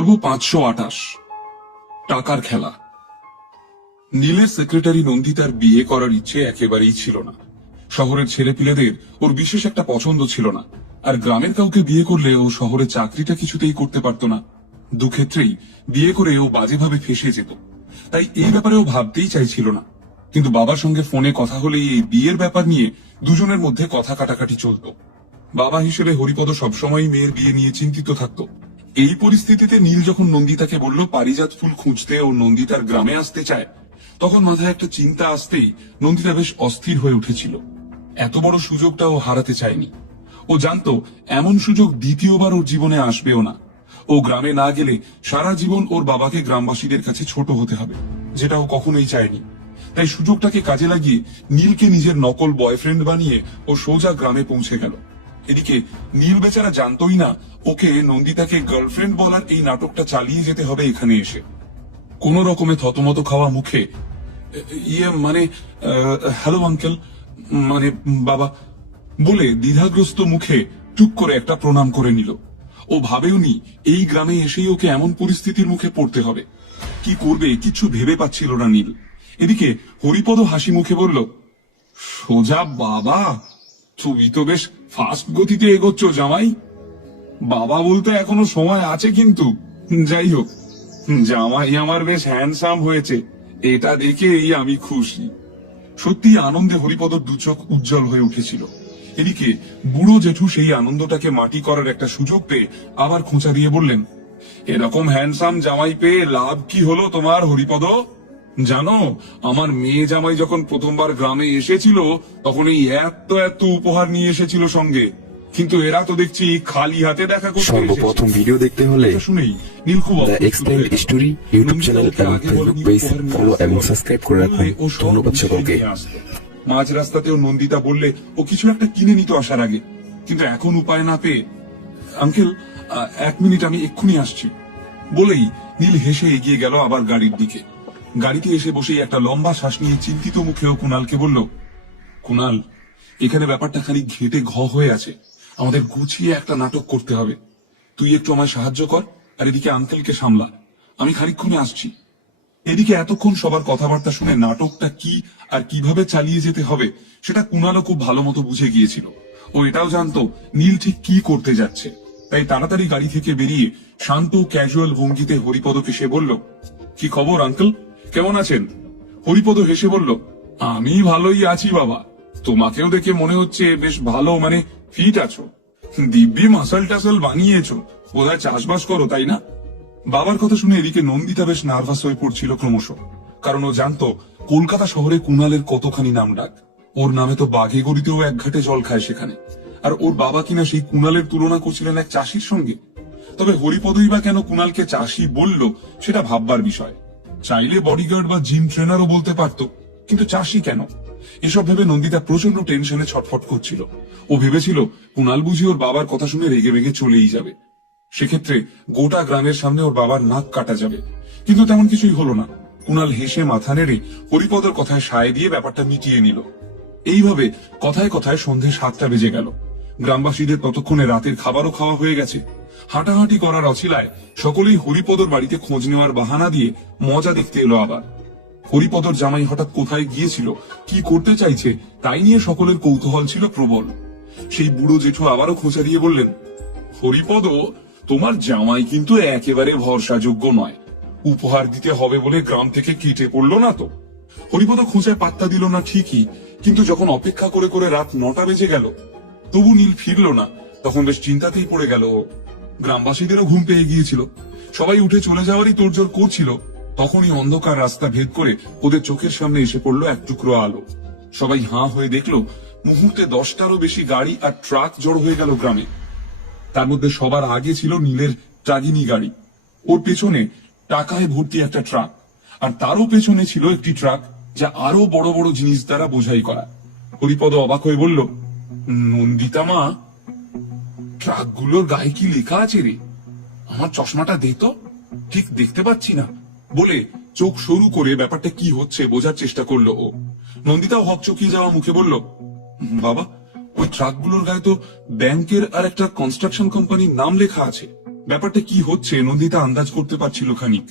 পর্ব পাঁচশো আটাশ টাকার খেলা। নীলের সেক্রেটারি নন্দিতার বিয়ে করার ইচ্ছে একেবারেই ছিল না। শহরের ছেলেপিলেদের ওর বিশেষ একটা পছন্দ ছিল না। আর গ্রামের কাউকে বিয়ে করলে ও শহরে চাকরিটা কিছুতেই করতে পারত না। দুক্ষেত্রেই বিয়ে করে ও বাজেভাবে ফেসে যেত। তাই এই ব্যাপারে ও ভাবতেই চাইছিল না। কিন্তু বাবার সঙ্গে ফোনে কথা হলেই এই বিয়ের ব্যাপার নিয়ে দুজনের মধ্যে কথা কাটাকাটি চলতো। বাবা হিসেবে হরিপদ সবসময় মেয়ের বিয়ে নিয়ে চিন্তিত থাকতো। এই পরিস্থিতিতে নীল যখন নন্দিতাকে বলল, পারিজাত ফুল খুঁজতে ও নন্দিতার গ্রামে আসতে চায়, তখন মাথায় একটা চিন্তা আসতেই নন্দিতা বেশ অস্থির হয়ে উঠেছিল। এত বড় সুযোগটা ও হারাতে চায়নি। ও জানতো, এমন সুযোগ দ্বিতীয়বার ওর জীবনে আসবেও না। ও গ্রামে না গেলে সারা জীবন ওর বাবাকে গ্রামবাসীদের কাছে ছোট হতে হবে, যেটা ও কখনোই চায়নি। তাই সুযোগটাকে কাজে লাগিয়ে নীলকে নিজের নকল বয়ফ্রেন্ড বানিয়ে ও সোজা গ্রামে পৌঁছে গেল। এদিকে নীল বেচারা জানতোই না, ওকে নন্দিতাকে গার্লফ্রেন্ড বলার এই নাটকটা চালিয়ে যেতে হবে এখানে এসে। কোন রকমে থতমত খাওয়া মুখে ইয়ে মানে হ্যালো আঙ্কেল মানে বাবা, বলে দ্বিধাগ্রস্ত মুখে টুক করে একটা প্রণাম করে নিল। ও ভাবেওনি এই গ্রামে এসেই ওকে এমন পরিস্থিতির মুখে পড়তে হবে। কি করবে, কিছু ভেবে পাচ্ছিল না নীল। এদিকে হরিপদ হাসি মুখে বলল, সোজা বাবা তুমি তো বেশ ফাস্ট গতিতে এগোচ্ছ জামাই। বাবা বলতে এখনও সময় আছে কিন্তু। যাই হোক, জামাই আমার বেশ হ্যান্ডসাম হয়েছে। এটা দেখেই আমি খুশি। সত্যি আনন্দে হরিপদর দুচোখ উজ্জ্বল হয়ে উঠেছিল। এদিকে বুড়ো জেঠু সেই আনন্দটাকে মাটি করার একটা সুযোগ পেয়ে আবার খোঁচা দিয়ে বললেন, এরকম হ্যান্ডসাম জামাই পেয়ে লাভ কি হলো তোমার হরিপদ? জানো আমার মেয়ে জামাই যখন প্রথমবার গ্রামে এসেছিল তখন এই এত এত উপহার নিয়ে এসেছিল সঙ্গে। কিন্তু এরা তো দেখছি খালি হাতে দেখা করতে সর্বপ্রথম এসেছে। ভিডিও দেখতে হলে শুনেই নীল খুব the explain story YouTube channel এবং ফেসবুক পেজ ফলো এবং সাবস্ক্রাইব করে রাখুন। ধন্যবাদ সকলকে। মাঝ রাস্তাতেও নন্দিতা বললে ও কিছু একটা কিনে নিত আসার আগে। কিন্তু এখন উপায় না পেয়ে আঙ্কেল এক মিনিট আমি এক্ষুনি আসছি। বলেই নীল হেসে এগিয়ে গেল আবার গাড়ির দিকে। গাড়িতে এসে বসেই একটা লম্বা শ্বাস নিয়ে চিন্তিত মুখেও কুনালকে বলল কুনাল এখানে ব্যাপারটা খালি ঘেটে ঘ হয়ে আছে। আমাদের গুছিয়ে একটা নাটক করতে হবে। তুই একটু আমায় সাহায্য কর, আর এদিকে আঙ্কেলকে সামলা। আমি খানিকক্ষণে আসছি। এদিকে এতক্ষণ সবার কথাবার্তা শুনে নাটকটা কি আর কীভাবে চালিয়ে যেতে হবে, সেটা কুণালও খুব ভালো মতো বুঝে গিয়েছিল। ও এটাও জানতো, নীল ঠিক কি করতে যাচ্ছে। তাই তাড়াতাড়ি গাড়ি থেকে বেরিয়ে শান্ত, ক্যাজুয়াল ভঙ্গিতে হরিপদকে সে বলল, কি খবর, আঙ্কেল? কেমন আছেন? হরিপদ হেসে বলল, আমি ভালোই আছি বাবা। তোমাকেও দেখে মনে হচ্ছে বেশ ভালো মানে ফিট আছো। দিব্যি মাসাল টাসাল বানিয়েছো। বোধহয় চাষবাস করো, তাই না? বাবার কথা শুনে এদিকে নন্দিতা বেশ নার্ভাস হয়ে পড়ছিল ক্রমশ। কারণ ও জানতো, কলকাতা শহরে কুণালের কতখানি নাম ডাক। ওর নামে তো বাঘে গড়িতেও এক ঘাটে জল খায় সেখানে। আর ওর বাবা কিনা সেই কুণালের তুলনা করছিলেন এক চাষির সঙ্গে। তবে হরিপদই বা কেন কুণালকে চাষি বলল, সেটা ভাববার বিষয়। চাইলে বডিগার্ড বা জিম ট্রেনারও বলতে পারতো, কিন্তু চাষি কেন? এসব ভেবে নন্দিতা প্রচণ্ড টেনশনে ছটফট করছিল। ও ভেবেছিল কুণাল বুঝি ওর বাবার কথা শুনে রেগে মেগে চলেই যাবে। সেক্ষেত্রে গোটা গ্রামের সামনে ওর বাবার নাক কাটা যাবে। কিন্তু তেমন কিছুই হলো না। কুণাল হেসে মাথা নেড়ে হরিপদর কথায় সায় দিয়ে ব্যাপারটা মিটিয়ে নিল। এইভাবে কথায় কথায় সন্ধে সাতটা বেজে গেল। গ্রামবাসীদের ততক্ষণে রাতের খাবারও খাওয়া হয়ে গেছে। হাঁটাহাঁটি করার অছিলায় সকলেই হরিপদর বাড়িতে খোঁজ নেওয়ার বাহানা দিয়ে মজা দেখতে এলো আবার। হরিপদর জামাই হঠাৎ কোথায় গিয়েছিল, কি করতে চাইছে, তাই নিয়ে সকলের কৌতূহল ছিল প্রবল। সেই বুড়ো জেঠু আবারও খোঁচা দিয়ে বললেন, হরিপদ, তোমার জামাই কিন্তু একেবারে ভরসাযোগ্য নয়। উপহার দিতে হবে বলে গ্রাম থেকে কেটে পড়ল না তো। হরিপদ খোঁচায় পাত্তা দিল না ঠিকই, কিন্তু যখন অপেক্ষা করে করে রাত নটা বেজে গেল, তবু নীল ফিরল না, তখন বেশ চিন্তাতেই পড়ে গেল। গ্রামবাসীদেরও ঘুম পেয়ে গিয়েছিল। সবাই উঠে চলে যাওয়ারই তোড়জোড় করছিল। তখনই অন্ধকার রাস্তা ভেদ করে ওদের চোখের সামনে এসে পড়ল এক টুকরো আলো। সবাই হাঁ হয়ে দেখল, মুহূর্তে দশটারও বেশি গাড়ি আর ট্রাক জড়ো হয়ে গেল গ্রামে। তার মধ্যে সবার আগে ছিল নীলের ট্রাগিনী গাড়ি। ওর পেছনে টাকায় ভর্তি একটা ট্রাক। আর তারও পেছনে ছিল একটি ট্রাক যা আরও বড় বড় জিনিস দ্বারা বোঝাই করা। হরিপদ অবাক হয়ে বলল, নন্দিতা মা ট্রাকগুলোর গায়ে কি লেখা আছে রে? আমার চশমাটা দে তো। ঠিক দেখতে পাচ্ছি না। বলে চোখ সরু করে ব্যাপারটা কি হচ্ছে বোঝার চেষ্টা করল ও। নন্দিতাও হকচকিয়ে যাওয়া মুখে বলল, বাবা, ওই ট্রাকগুলোর গায়ে তো ব্যাংকের আর একটা কনস্ট্রাকশন কোম্পানির নাম লেখা আছে। ব্যাপারটা কি হচ্ছে নন্দিতা আন্দাজ করতে পারছিল খানিক।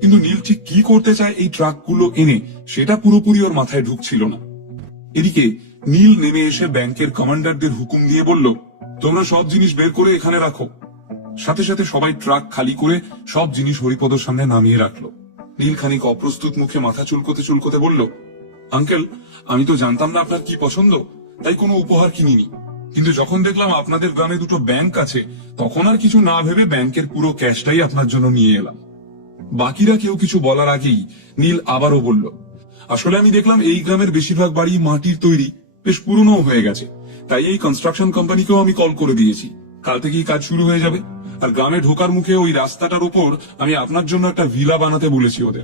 কিন্তু নীল ঠিক কি করতে চায় এই ট্রাকগুলো এনে, সেটা পুরোপুরি ওর মাথায় ঢুকছিল না। এদিকে নীল নেমে এসে ব্যাংকের কমান্ডারদের হুকুম দিয়ে বলল তোমরা সব জিনিস বের করে এখানে রাখো। সাথে সাথে সবাই ট্রাক খালি করে সব জিনিস হরিপদর সামনে নামিয়ে রাখল। নীল খানিক অপ্রস্তুত মুখে মাথা চুলকোতে চুলকোতে বলল, আঙ্কেল, আমি তো জানতাম না আপনার কি পছন্দ, তাই কোনো উপহার কিনিনি। কিন্তু যখন দেখলাম আপনাদের গ্রামে দুটো ব্যাংক আছে, তখন আর কিছু না ভেবে ব্যাংকের পুরো ক্যাশটাই আপনার জন্য নিয়ে এলাম। বাকিরা কেউ কিছু বলার আগেই নীল আবারও বলল, আসলে আমি দেখলাম এই গ্রামের বেশিরভাগ বাড়ি মাটির তৈরি, বেশ পুরনো হয়ে গেছে। তাই এই কনস্ট্রাকশন কোম্পানিকেও আমি কল করে দিয়েছি। কাল থেকেই কাজ শুরু হয়ে যাবে। আর গ্রামে ঢোকার মুখে ওই রাস্তাটার উপর আমি আপনার জন্য একটা ভিলা বানাতে বলেছি ওদের।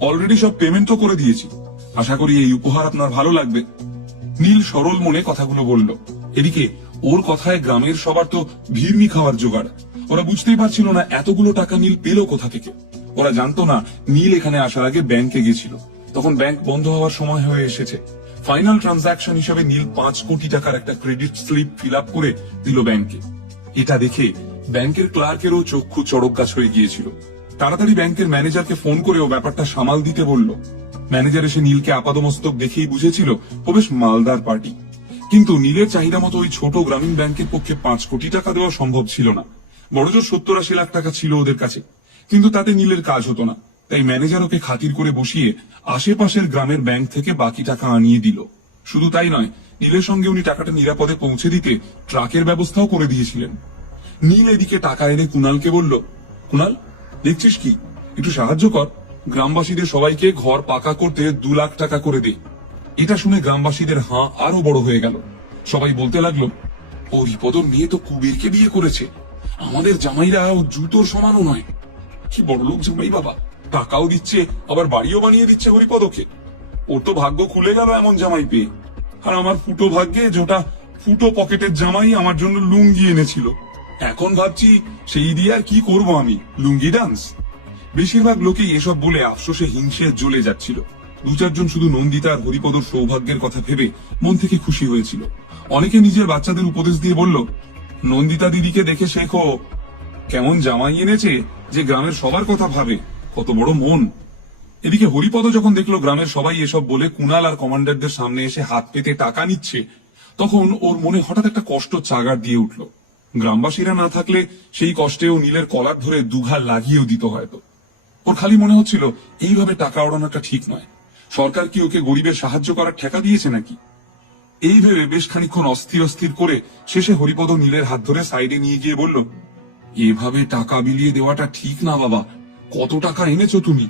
অলরেডি সব পেমেন্টও করে দিয়েছি। আশা করি এই উপহার আপনার ভালো লাগবে। নীল সরল মনে কথাগুলো বলল, এদিকে, ওর কথায় গ্রামের সবার তো ভিড়মি খাওয়ার জোগাড়। ওরা বুঝতেই পারছিল না এতগুলো টাকা নীল পেল কোথা থেকে। ওরা জানতো না নীল এখানে আসার আগে ব্যাংকে গেছিল। তখন ব্যাংক বন্ধ হওয়ার সময় হয়ে এসেছে। ফাইনাল ট্রানজাকশন হিসেবে নীল পাঁচ কোটি টাকার একটা ক্রেডিট স্লিপ ফিল করে দিল ব্যাংকে। এটা দেখে ব্যাংকের ক্লার্কেরও চক্ষু চড়ক গাছ হয়ে গিয়েছিল। তাড়াতাড়ি ব্যাংকের ম্যানেজারকে ফোন করে ও ব্যাপারটা সামাল দিতে বলল। ম্যানেজার এসে নীলকে আপাদমস্তক দেখেই বুঝেছিল ও বেশ মালদার পার্টি। কিন্তু নীলের চাহিদা মতো ওই ছোট গ্রামীণ ব্যাংকের পক্ষে পাঁচ কোটি টাকা দেওয়া সম্ভব ছিল না। বড়জোর সত্তর আশি লাখ টাকা ছিল ওদের কাছে। কিন্তু তাতে নীলের কাজ হতো না। তাই ম্যানেজার ওকে খাতির করে বসিয়ে আশেপাশের গ্রামের ব্যাংক থেকে বাকি টাকা আনিয়ে দিল। শুধু তাই নয়, নীলের সঙ্গে উনি টাকাটা নিরাপদে পৌঁছে দিতে ট্রাকের ব্যবস্থাও করে দিয়েছিলেন। নীল এদিকে টাকা এনে কুনালকে বলল কুনাল দেখছিস কি? একটু সাহায্য কর। গ্রামবাসীদের সবাইকে ঘর পাকা করতে দু লাখ টাকা করে দে। এটা শুনে গ্রামবাসীদের হাঁ আরও বড় হয়ে গেল। সবাই বলতে লাগল, ও রিপদর মেয়ে তো কুবেরকে বিয়ে করেছে। আমাদের জামাইরা ও জুতোর সমানও নয়। কি বড় লোক জামাই বাবা। টাকাও দিচ্ছে, আবার বাড়িও বানিয়ে দিচ্ছে হরিপদকে। ওর তো ভাগ্য খুলে গেল এমন জামাই পেয়ে। আর আমার ফুটো ভাগ্যে যেটা ফুটো পকেটের জামাই আমার জন্য লুঙ্গি এনেছিল। এখন ভাবছি সেই দিয়ে আর কি করব আমি, লুঙ্গি ডান্স? বেশিরভাগ লোকেই এসব বলে আফসোসে হিংসে জ্বলে যাচ্ছিল। দু চারজন শুধু নন্দিতা আর হরিপদর সৌভাগ্যের কথা ভেবে মন থেকে খুশি হয়েছিল। অনেকে নিজের বাচ্চাদের উপদেশ দিয়ে বলল, নন্দিতা দিদিকে দেখে শেখো, কেমন জামাই এনেছে যে গ্রামের সবার কথা ভাবে। কত বড় মন। এদিকে হরিপদ যখন দেখল গ্রামের সবাই এসব বলে কুনাল আর কমান্ডারদের সামনে এসে হাত পেতে টাকা নিচ্ছে, তখন ওর মনে হঠাৎ একটা কষ্ট চাগার দিয়ে উঠল। গ্রামবাসীরা না থাকলে সেই কষ্টেও নীলের কলার ধরে দুঘা লাগিয়েও দিত হয়তো। ওর খালি মনে হচ্ছিল, এইভাবে টাকা ওড়ানোটা ঠিক নয়। সরকার কি ওকে গরিবের সাহায্য করার ঠেকা দিয়েছে নাকি? এই ভেবে বেশ খানিক্ষণ অস্থির অস্থির করে শেষে হরিপদ নীলের হাত ধরে সাইডে নিয়ে গিয়ে বলল, এভাবে টাকা বিলিয়ে দেওয়াটা ঠিক না বাবা। কত টাকা এনেছো তুমি?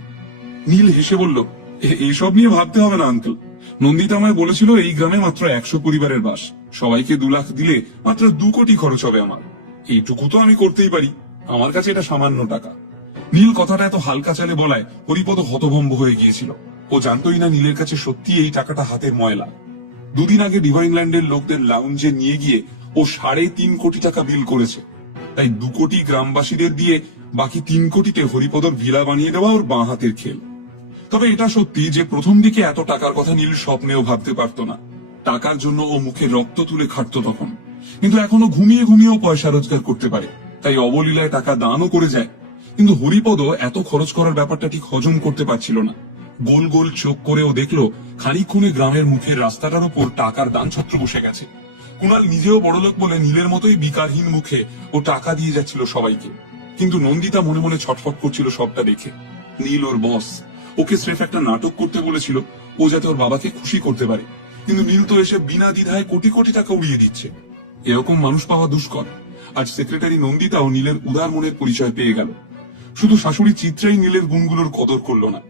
নীল হেসে বলল, "এ- এসব নিয়ে ভাবতে হবে না আঙ্কেল নন্দিতা আমায় বলেছিল, এই গ্রামে মাত্র একশো পরিবারের বাস। সবাইকে দু লাখ দিলে মাত্র দু কোটি খরচ হবে আমার। এইটুকু তো আমি করতেই পারি। আমার কাছে এটা সামান্য টাকা। নীল কথাটা এত হালকা চালে বলায় হরিপদ হতভম্ব হয়ে গিয়েছিল। ও জানতই না নীলের কাছে সত্যি এই টাকাটা হাতের ময়লা। দুদিন আগে ডিভাইন ল্যান্ডের লোকদের লাউঞ্জে নিয়ে গিয়ে ও সাড়ে তিন কোটি টাকা বিল করেছে। তাই দু কোটি গ্রামবাসীদের দিয়ে বাকি তিন কোটিতে হরিপদর ভিলা বানিয়ে দেওয়া ওর বাঁ হাতের খেল। তবে এটা সত্যি যে প্রথম দিকে এত টাকার কথা নীল স্বপ্নেও ভাবতে পারত না। টাকার জন্য ও মুখে রক্ত তুলে খাটতো তখন। কিন্তু এখনও ঘুমিয়ে ঘুমিয়েও পয়সা রোজগার করতে পারে। তাই অবলীলায় টাকা দানও করে যায়। কিন্তু হরিপদ এত খরচ করার ব্যাপারটা ঠিক হজম করতে পারছিল না। গোল গোল চোখ করেও দেখল খানিক্ষণে গ্রামের মুখের রাস্তাটার উপর টাকার দান ছত্র বসে গেছে। কুণাল নিজেও বড়লোক বলে নীলের মতোই বিকারহীন মুখে ও টাকা দিয়ে যাচ্ছিল সবাইকে। কিন্তু নন্দিতা মনে মনে ছটফট করছিল সবটা দেখে। নীল ওর বস ওকে স্রেফ একটা নাটক করতে বলেছিল, ও যাতে ওর বাবাকে খুশি করতে পারে। কিন্তু নীল তো এসে বিনা দ্বিধায় কোটি কোটি টাকা উড়িয়ে দিচ্ছে। এরকম মানুষ পাওয়া দুষ্কর। আজ সেক্রেটারি নন্দিতাও নীলের উদার মনের পরিচয় পেয়ে গেল। শুধু শাশুড়ি চিত্রাই নীলের গুণগুলোর কদর করল না।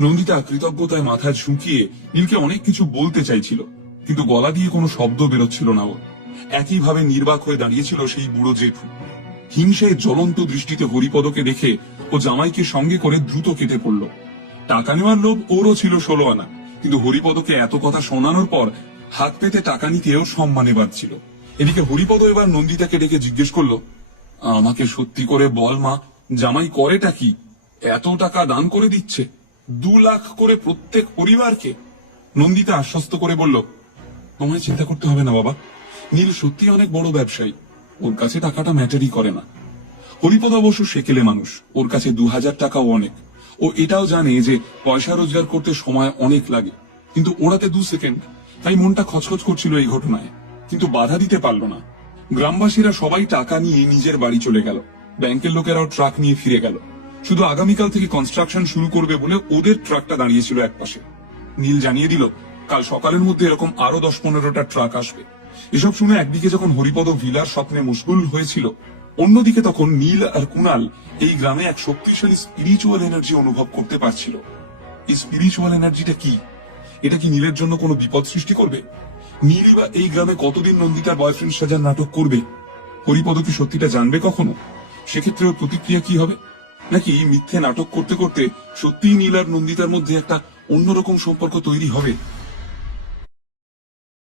নন্দিতা কৃতজ্ঞতায় মাথায় ঝুঁকিয়ে নীলকে অনেক কিছু বলতে চাইছিল, কিন্তু গলা দিয়ে কোনো শব্দ বেরোচ্ছিল না ওর। একইভাবে নির্বাক হয়ে দাঁড়িয়েছিল সেই বুড়ো জেঠু। হিংসায় জ্বলন্ত দৃষ্টিতে হরিপদকে দেখে ও জামাইকে সঙ্গে করে দ্রুত কেটে পড়ল। টাকা নেওয়ার লোভ ওরও ছিল ষোলো আনা, কিন্তু হরিপদকে এত কথা শোনানোর পর হাত পেতে টাকা নিতে ওর সম্মানে বাড়ছিল এদিকে হরিপদ এবার নন্দিতাকে ডেকে জিজ্ঞেস করল, আমাকে সত্যি করে বল মা, জামাই করেটা কি? এত টাকা দান করে দিচ্ছে, দু লাখ করে প্রত্যেক পরিবারকে? নন্দিতা আশ্বস্ত করে বলল, তোমায় চিন্তা করতে হবে না বাবা। নীল সত্যি অনেক বড় ব্যবসায়ী। ওর কাছে টাকাটা ম্যাটারই করে না। হরিপদ অবশ্য সেকেলে মানুষ, ওর কাছে দু হাজার টাকাও অনেক। ও এটাও জানে যে পয়সা রোজগার করতে সময় অনেক লাগে। কিন্তু ওড়াতে দু সেকেন্ড, তাই মনটা খচখচ করছিল এই ঘটনায়। কিন্তু বাধা দিতে পারল না। গ্রামবাসীরা সবাই টাকা নিয়ে নিজের বাড়ি চলে গেল। ব্যাংকের লোকেরাও ট্রাক নিয়ে ফিরে গেল। শুধু আগামীকাল থেকে কনস্ট্রাকশন শুরু করবে বলে ওদের ট্রাকটা দাঁড়িয়েছিল একপাশে। নীল জানিয়ে দিল, কাল সকালের মধ্যে এরকম আরও দশ পনেরোটা ট্রাক আসবে। এসব শুনে একদিকে যখন হরিপদ ভিলার স্বপ্নে মুশগুল হয়েছিল, অন্যদিকে তখন নীল আর কুণাল এই গ্রামে এক শক্তিশালী স্পিরিচুয়াল এনার্জি অনুভব করতে পারছিল। এই স্পিরিচুয়াল এনার্জিটা কি? এটা কি নীলের জন্য কোনো বিপদ সৃষ্টি করবে? নীলই বা এই গ্রামে কতদিন নন্দিতার বয়ফ্রেন্ড সাজার নাটক করবে? হরিপদ কি সত্যিটা জানবে কখনো? সেক্ষেত্রে ওর প্রতিক্রিয়া কি হবে? নাকি মিথ্যে নাটক করতে করতে সত্যিই নীল আর নন্দিতার মধ্যে একটা অন্যরকম সম্পর্ক তৈরি হবে?